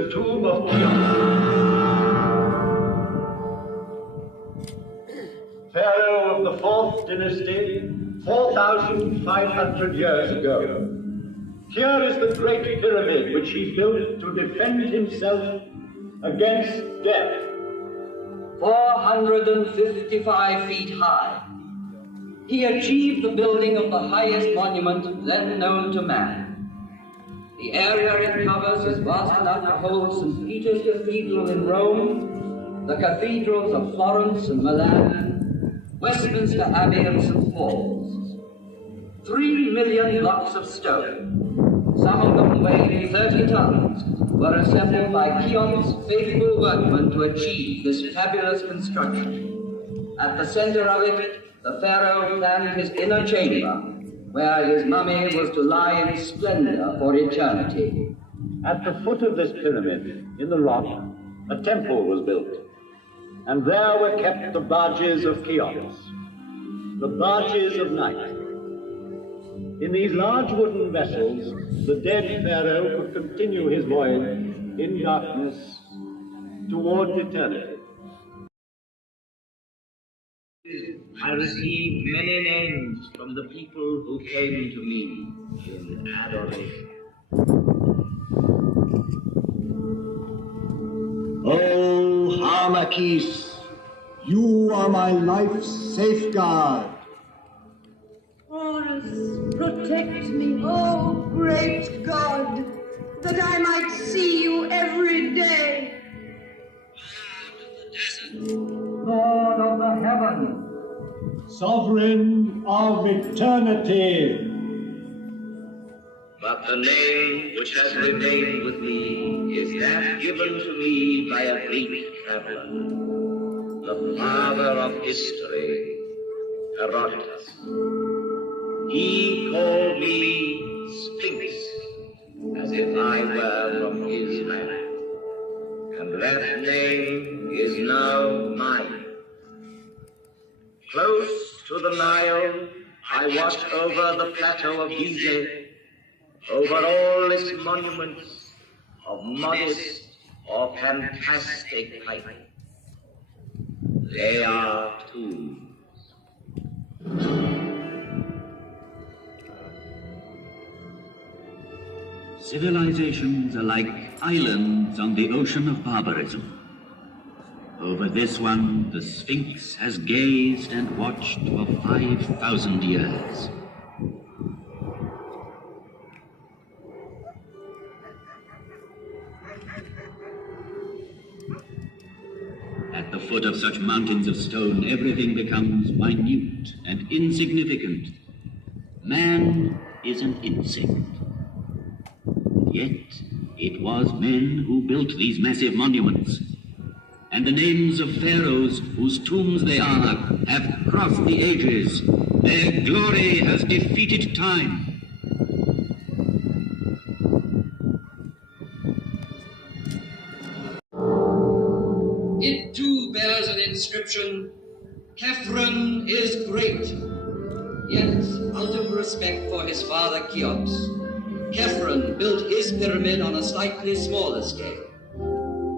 the tomb of Cheops. Pharaoh of the 4th dynasty, 4,500 years ago. Here is the great pyramid which he built to defend himself against death. 455 feet high. He achieved the building of the highest monument then known to man. The area it covers is vast enough to hold St. Peter's Cathedral in Rome, the cathedrals of Florence and Milan, Westminster Abbey and St. Paul's. 3 million blocks of stone, some of them weighing 30 tons, were assembled by Cheops' faithful workmen to achieve this fabulous construction. At the center of it, the pharaoh planned his inner chamber, where his mummy was to lie in splendor for eternity. At the foot of this pyramid, in the rock, a temple was built, and there were kept the barges of Cheops, the barges of night. In these large wooden vessels, the dead pharaoh could continue his voyage in darkness towards eternity. I received many names from the people who came to me in adoration. Oh, Harmachis, you are my life's safeguard. Horus, protect me, oh great God, that I might see you every day. Lord of the heavens, Sovereign of eternity. But the name which has remained with me is that given to me by a Greek traveler, the father of history, Herodotus. He called me Sphinx, as if I were from his land, and that name is now mine. Close to the Nile, I watched over the plateau of Gizeh, over all its monuments of modest or fantastic height. They are tombs. Civilizations are like islands on the ocean of barbarism. Over this one, the Sphinx has gazed and watched for 5,000 years. At the foot of such mountains of stone, everything becomes minute and insignificant. Man is an insect. Yet, it was men who built these massive monuments. And the names of pharaohs whose tombs they are have crossed the ages. Their glory has defeated time. it too bears an inscription, Khephren is great. Yet, out of respect for his father Cheops, Khephren built his pyramid on a slightly smaller scale.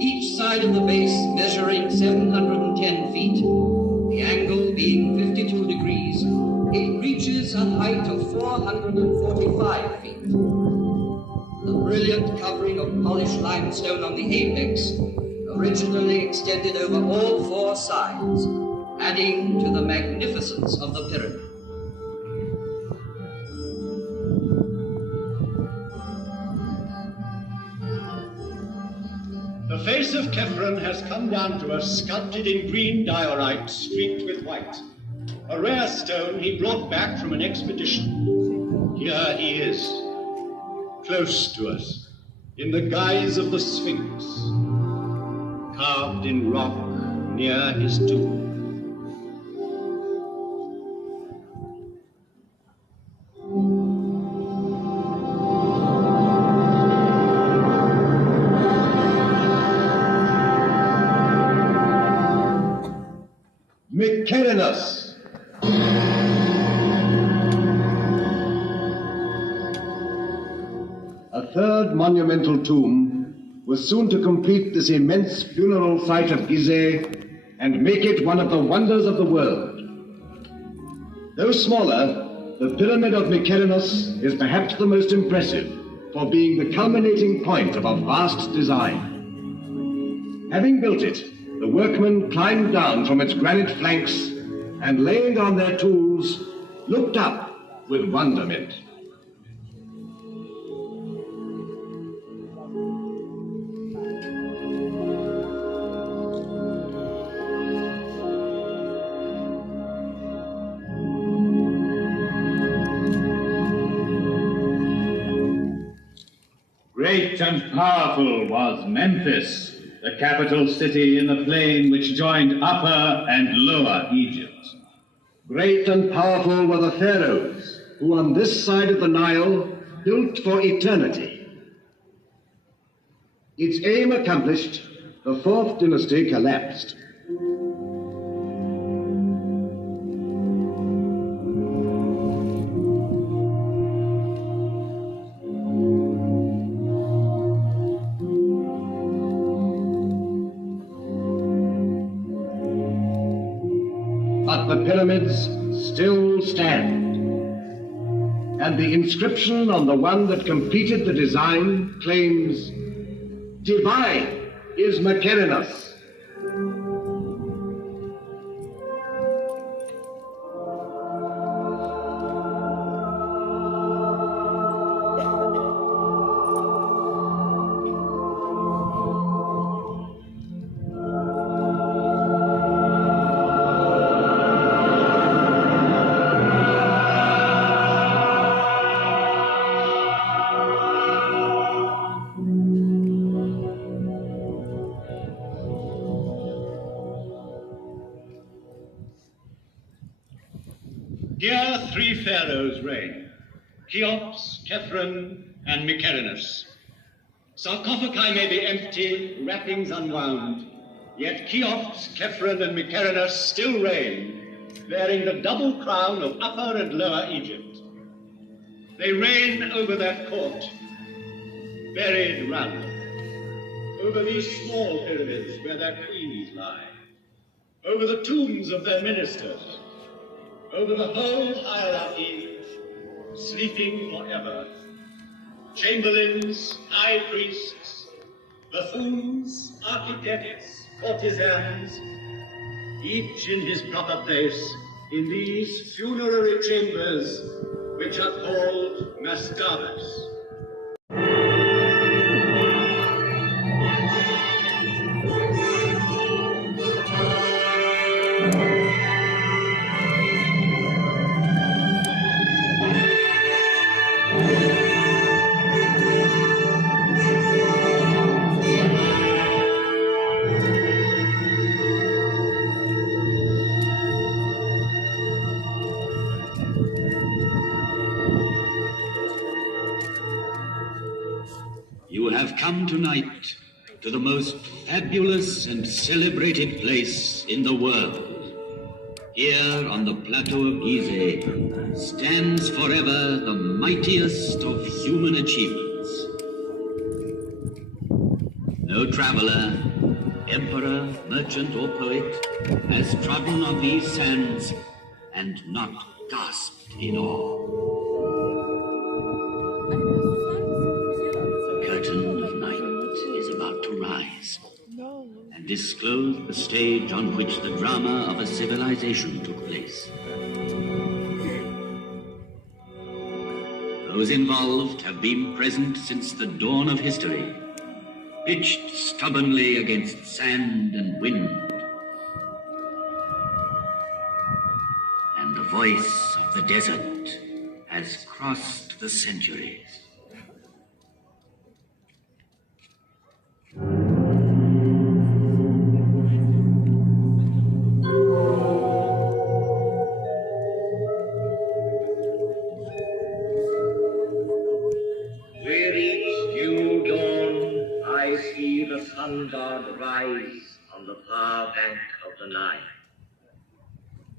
Each side of the base measuring 710 feet, the angle being 52 degrees, it reaches a height of 445 feet. The brilliant covering of polished limestone on the apex originally extended over all four sides, adding to the magnificence of the pyramid. The face of Khephren has come down to us, sculpted in green diorite, streaked with white. A rare stone he brought back from an expedition. Here he is, close to us, in the guise of the Sphinx, carved in rock near his tomb. Mykerinus. A third monumental tomb was soon to complete this immense funeral site of Gizeh and make it one of the wonders of the world. Though smaller, the Pyramid of Mykerinos is perhaps the most impressive for being the culminating point of a vast design. Having built it, the workmen climbed down from its granite flanks and, laying down their tools, looked up with wonderment. Great and powerful was Memphis, the capital city in the plain which joined Upper and Lower Egypt. Great and powerful were the pharaohs, who on this side of the Nile built for eternity. Its aim accomplished, the fourth dynasty collapsed. But the pyramids still stand. And the inscription on the one that completed the design claims, "Divine is Mykerinos." Here 3 pharaohs reign, Cheops, Khephren, and Mykerinos. Sarcophagi may be empty, wrappings unwound, yet Cheops, Khephren, and Mykerinos still reign, bearing the double crown of Upper and Lower Egypt. They reign over that court, buried round them, over these small pyramids where their queens lie, over the tombs of their ministers, over the whole hierarchy, sleeping forever. Chamberlains, high priests, buffoons, architects, courtesans, each in his proper place in these funerary chambers which are called mastabas. You have come tonight to the most fabulous and celebrated place in the world. Here on the plateau of Gizeh stands forever the mightiest of human achievements. No traveler, emperor, merchant, or poet has trodden on these sands and not gasped in awe. The curtain of night is about to rise and disclose the stage on which the drama of a civilization took place. Those involved have been present since the dawn of history, pitched stubbornly against sand and wind. And the voice of the desert has crossed the centuries. With each new dawn, I see the sun god rise on the far bank of the Nile.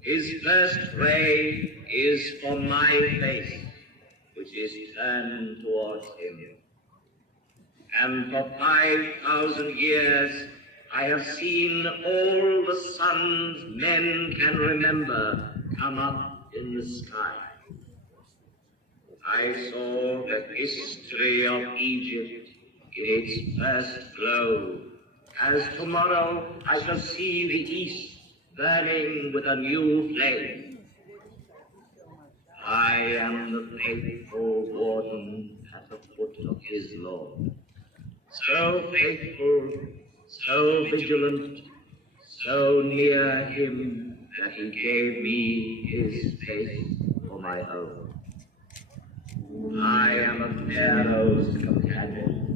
His first ray is for my face, which is turned towards him. And for 5,000 years, I have seen all the suns men can remember come up in the sky. I saw the history of Egypt in its first glow, as tomorrow I shall see the east burning with a new flame. I am the faithful warden at the foot of his law. So faithful, so vigilant, so near him that he gave me his face for my own. I am a pharaoh's companion,